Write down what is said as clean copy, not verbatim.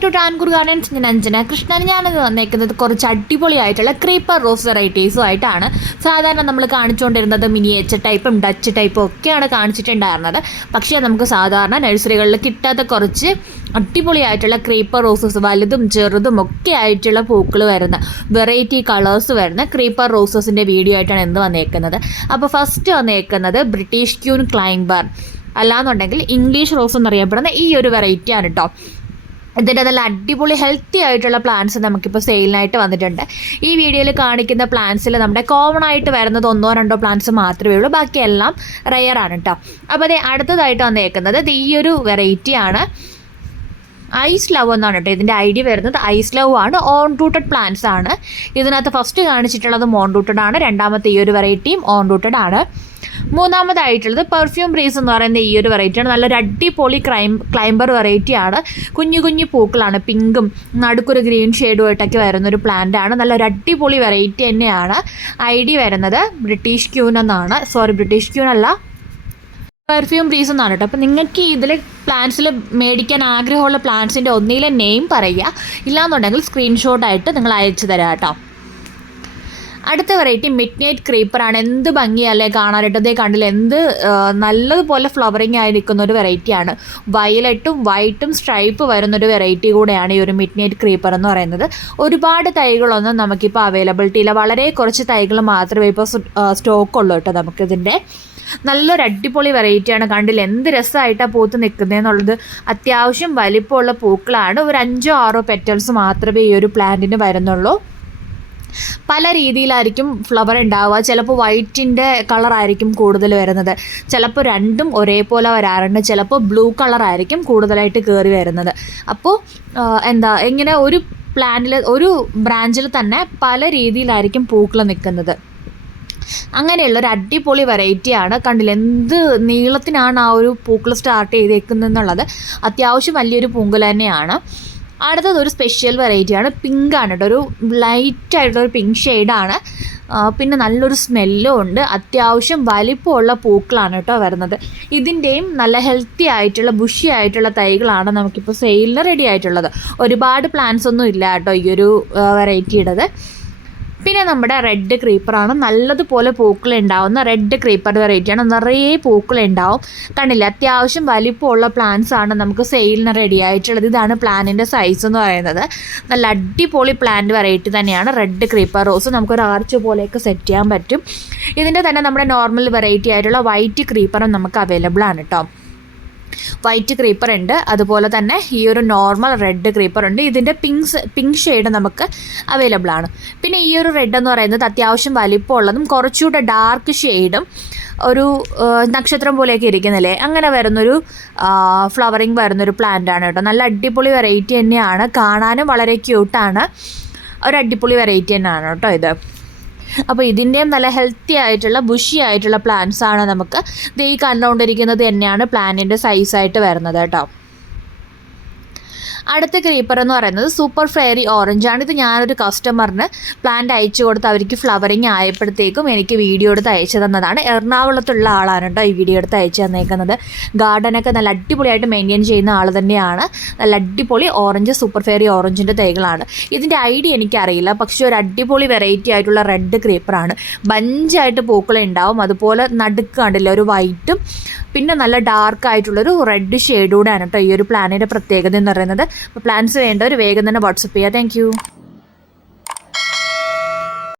Back to ടാൻകൂർ gardens. ഞാൻ അഞ്ജന കൃഷ്ണൻ. ഞാനത് വന്നേക്കുന്നത് കുറച്ച് അടിപൊളിയായിട്ടുള്ള ക്രീപ്പർ റോസ് വെറൈറ്റീസും ആയിട്ടാണ്. സാധാരണ നമ്മൾ കാണിച്ചുകൊണ്ടിരുന്നത് മിനിയേച്ചർ ടൈപ്പും ഡച്ച് ടൈപ്പും ഒക്കെയാണ് കാണിച്ചിട്ടുണ്ടായിരുന്നത്. പക്ഷേ നമുക്ക് സാധാരണ നഴ്സറികളിൽ കിട്ടാത്ത കുറച്ച് അടിപൊളിയായിട്ടുള്ള ക്രീപ്പർ റോസസ്, വലുതും ചെറുതും ഒക്കെ ആയിട്ടുള്ള പൂക്കൾ വരുന്ന വെറൈറ്റി കളേഴ്സ് വരുന്ന ക്രീപ്പർ റോസസിൻ്റെ വീഡിയോ ആയിട്ടാണ് എന്ത് വന്നേക്കുന്നത്. അപ്പോൾ ഫസ്റ്റ് വന്നേക്കുന്നത് ബ്രിട്ടീഷ് ക്യൂൻ ക്ലൈംബർ, അല്ലാന്നുണ്ടെങ്കിൽ ഇംഗ്ലീഷ് റോസ് എന്നറിയപ്പെടുന്ന ഈ ഒരു വെറൈറ്റിയാണ് കേട്ടോ. ഇതിൻ്റെ നല്ല അടിപൊളി ഹെൽത്തി ആയിട്ടുള്ള പ്ലാന്റ്സ് നമുക്കിപ്പോൾ സെയിലിനായിട്ട് വന്നിട്ടുണ്ട്. ഈ വീഡിയോയിൽ കാണിക്കുന്ന പ്ലാന്റ്സിൽ നമ്മുടെ കോമൺ ആയിട്ട് വരുന്നത് 1-2 പ്ലാന്റ്സ് മാത്രമേ ഉള്ളൂ, ബാക്കിയെല്ലാം റെയറാണ് കേട്ടോ. അപ്പോൾ അത് അടുത്തതായിട്ട് വന്നേക്കുന്നത് ഈ ഒരു വെറൈറ്റിയാണ്, ഐസ് ലവ് എന്നാണ് കേട്ടോ ഇതിൻ്റെ ഐഡിയ വരുന്നത്. ഐസ് ലവ് ആണ്, ഓൺ റൂട്ടഡ് പ്ലാന്റ്സ് ആണ്. ഇതിനകത്ത് ഫസ്റ്റ് കാണിച്ചിട്ടുള്ളത് ഓൺ റൂട്ടഡ് ആണ്, രണ്ടാമത്തെ ഈ ഒരു വെറൈറ്റിയും ഓൺ റൂട്ടഡ് ആണ്. മൂന്നാമതായിട്ടുള്ളത് പെർഫ്യൂം ബ്രീസ് എന്ന് പറയുന്ന ഈ ഒരു വെറൈറ്റിയാണ്. നല്ലൊരു അടിപൊളി ക്ലൈംബർ വെറൈറ്റിയാണ്. കുഞ്ഞു കുഞ്ഞു പൂക്കളാണ്, പിങ്കും നടുക്കൊരു ഗ്രീൻ ഷെയ്ഡുമായിട്ടൊക്കെ വരുന്നൊരു പ്ലാന്റാണ്. നല്ലൊരു അടിപൊളി വെറൈറ്റി തന്നെയാണ്. ഐഡിയ വരുന്നത് ബ്രിട്ടീഷ് ക്യൂൻ എന്നാണ്, ബ്രിട്ടീഷ് ക്യൂൻ അല്ല, പെർഫ്യൂം ബ്രീസ് എന്നാണ് കേട്ടോ. അപ്പോൾ നിങ്ങൾക്ക് ഇതിൽ പ്ലാന്റ്സിൽ മേടിക്കാൻ ആഗ്രഹമുള്ള പ്ലാന്റ്സിൻ്റെ ഒന്നിലെ നെയിം പറയുക, ഇല്ലാന്നുണ്ടെങ്കിൽ സ്ക്രീൻഷോട്ടായിട്ട് നിങ്ങൾ അയച്ചു തരാം കേട്ടോ. അടുത്ത വെറൈറ്റി മിഡ് നൈറ്റ് ക്രീപ്പറാണ്. എന്ത് ഭംഗിയല്ലേ കാണാനായിട്ട്, അതേ കണ്ടില്ല, എന്ത് നല്ലതുപോലെ ഫ്ലവറിങ് ആയി നിൽക്കുന്ന ഒരു വെറൈറ്റിയാണ്. വയലറ്റും വൈറ്റും സ്ട്രൈപ്പ് വരുന്നൊരു വെറൈറ്റി കൂടെയാണ് ഈ ഒരു മിഡ് നൈറ്റ് ക്രീപ്പർ എന്ന് പറയുന്നത്. ഒരുപാട് തൈകളൊന്നും നമുക്കിപ്പോൾ അവൈലബിലിറ്റി ഇല്ല, വളരെ കുറച്ച് തൈകൾ മാത്രമേ ഇപ്പോൾ സ്റ്റോക്കുള്ളൂ കേട്ടോ നമുക്കിതിൻ്റെ. നല്ലൊരു അടിപൊളി വെറൈറ്റിയാണ്. കണ്ടില്ല എന്ത് രസമായിട്ടാണ് പൂത്ത് നിൽക്കുന്നതെന്നുള്ളത്. അത്യാവശ്യം വലിപ്പമുള്ള പൂക്കളാണ്. ഒരു 5-6 പെറ്റൽസ് മാത്രമേ ഈ ഒരു പ്ലാന്റിന് വരുന്നുള്ളൂ. പല രീതിയിലായിരിക്കും ഫ്ലവർ ഉണ്ടാവുക. ചിലപ്പോൾ വൈറ്റിൻ്റെ കളറായിരിക്കും കൂടുതൽ വരുന്നത്, ചിലപ്പോൾ രണ്ടും ഒരേപോലെ വരാറുണ്ട്, ചിലപ്പോൾ ബ്ലൂ കളറായിരിക്കും കൂടുതലായിട്ട് കയറി വരുന്നത്. അപ്പോൾ ഇങ്ങനെ ഒരു പ്ലാന്റിൽ, ഒരു ബ്രാഞ്ചിൽ തന്നെ പല രീതിയിലായിരിക്കും പൂക്കൾ നിൽക്കുന്നത്. അങ്ങനെയുള്ളൊരു അടിപൊളി വെറൈറ്റിയാണ്. കണ്ടില്ല എന്ത് നീളത്തിനാണ് ആ ഒരു പൂക്കൾ സ്റ്റാർട്ട് ചെയ്തേക്കുന്നതെന്നുള്ളത്. അത്യാവശ്യം വലിയൊരു പൂങ്കുല തന്നെയാണ്. അടുത്തത് ഒരു സ്പെഷ്യൽ വെറൈറ്റിയാണ്, പിങ്ക് ആണ് കേട്ടോ, ഒരു ലൈറ്റായിട്ടുള്ളൊരു പിങ്ക് ഷെയ്ഡാണ്. പിന്നെ നല്ലൊരു സ്മെല്ലും ഉണ്ട്. അത്യാവശ്യം വലിപ്പമുള്ള പൂക്കളാണ് കേട്ടോ വരുന്നത്. ഇതിൻ്റെയും നല്ല ഹെൽത്തി ആയിട്ടുള്ള ബുഷി ആയിട്ടുള്ള തൈകളാണ് നമുക്കിപ്പോൾ സെയിലിന് റെഡി ആയിട്ടുള്ളത്. ഒരുപാട് പ്ലാന്റ്സ് ഒന്നും ഇല്ല കേട്ടോ ഈ ഒരു വെറൈറ്റിയുടേത്. പിന്നെ നമ്മുടെ റെഡ് ക്രീപ്പറാണ്, നല്ലതുപോലെ പൂക്കൾ ഉണ്ടാവുന്ന റെഡ് ക്രീപ്പർ വെറൈറ്റിയാണ്. നിറയെ പൂക്കൾ ഉണ്ടാവും. കണ്ടില്ല അത്യാവശ്യം വലിപ്പമുള്ള പ്ലാന്റ്സ് ആണ് നമുക്ക് സെയിലിന് റെഡി ആയിട്ടുള്ളത്. ഇതാണ് പ്ലാന്റിൻ്റെ സൈസ് എന്ന് പറയുന്നത്. നല്ല അടിപൊളി പ്ലാന്റ് വെറൈറ്റി തന്നെയാണ് റെഡ് ക്രീപ്പർ റോസ്. നമുക്കൊരു ആർച്ച് പോലെയൊക്കെ സെറ്റ് ചെയ്യാൻ പറ്റും. ഇതിൻ്റെ തന്നെ നമ്മുടെ നോർമൽ വെറൈറ്റി ആയിട്ടുള്ള വൈറ്റ് ക്രീപ്പറും നമുക്ക് അവൈലബിൾ ആണ് കേട്ടോ. വൈറ്റ് ക്രീപ്പർ ഉണ്ട്, അതുപോലെ തന്നെ ഈ ഒരു നോർമൽ റെഡ് ക്രീപ്പർ ഉണ്ട്. ഇതിൻ്റെ പിങ്ക് ഷെയ്ഡ് നമുക്ക് അവൈലബിൾ ആണ്. പിന്നെ ഈ ഒരു റെഡ് എന്ന് പറയുന്നത് അത്യാവശ്യം വലിപ്പമുള്ളതും കുറച്ചുകൂടെ ഡാർക്ക് ഷെയ്ഡും ഒരു നക്ഷത്രം പോലെയൊക്കെ ഇരിക്കുന്നില്ലേ, അങ്ങനെ വരുന്നൊരു ഫ്ലവറിങ് വരുന്നൊരു പ്ലാന്റാണ് കേട്ടോ. നല്ല അടിപൊളി വെറൈറ്റി തന്നെയാണ്, കാണാനും വളരെ ക്യൂട്ടാണ്. ഒരു അടിപൊളി വെറൈറ്റി തന്നെയാണ് കേട്ടോ ഇത്. അപ്പോൾ ഇതിൻ്റെയും നല്ല ഹെൽത്തി ആയിട്ടുള്ള ബുഷി ആയിട്ടുള്ള പ്ലാന്റ്സ് ആണ് നമുക്ക് ഈ കണ്ടുകൊണ്ടിരിക്കുന്നത് തന്നെയാണ് പ്ലാന്റിൻ്റെ സൈസായിട്ട് വരുന്നത് കേട്ടോ. അടുത്ത ക്രീപ്പർ എന്ന് പറയുന്നത് സൂപ്പർ ഫെയറി ഓറഞ്ചാണ്. ഇത് ഞാനൊരു കസ്റ്റമറിന് പ്ലാന്റ് അയച്ചു കൊടുത്ത് അവർക്ക് ഫ്ലവറിങ് ആയപ്പോഴത്തേക്കും എനിക്ക് വീഡിയോ എടുത്ത് അയച്ചു തന്നതാണ്. എറണാകുളത്തുള്ള ആളാണ് കേട്ടോ ഈ വീഡിയോ എടുത്ത് അയച്ചു തന്നേക്കുന്നത്. ഗാർഡനൊക്കെ നല്ല അടിപൊളിയായിട്ട് മെയിൻറ്റെയിൻ ചെയ്യുന്ന ആൾ തന്നെയാണ്. നല്ല അടിപൊളി ഓറഞ്ച്, സൂപ്പർ ഫെയറി ഓറഞ്ചിൻ്റെ തൈകളാണ്. ഇതിൻ്റെ ഐഡിയ എനിക്കറിയില്ല, പക്ഷേ ഒരു അടിപൊളി വെറൈറ്റി ആയിട്ടുള്ള റെഡ് ക്രീപ്പറാണ്. ബഞ്ചായിട്ട് പൂക്കളുണ്ടാവും, അതുപോലെ നടുക്ക് കണ്ടില്ല ഒരു വൈറ്റും പിന്നെ നല്ല ഡാർക്ക് ആയിട്ടുള്ളൊരു റെഡ് ഷെയ്ഡൂടെയാണ് കേട്ടോ ഈ ഒരു പ്ലാനിൻ്റെ പ്രത്യേകത എന്ന് പറയുന്നത്. അപ്പോൾ പ്ലാൻസ് വേണ്ടവർ വേഗം തന്നെ വാട്സപ്പ് ചെയ്യുക. താങ്ക്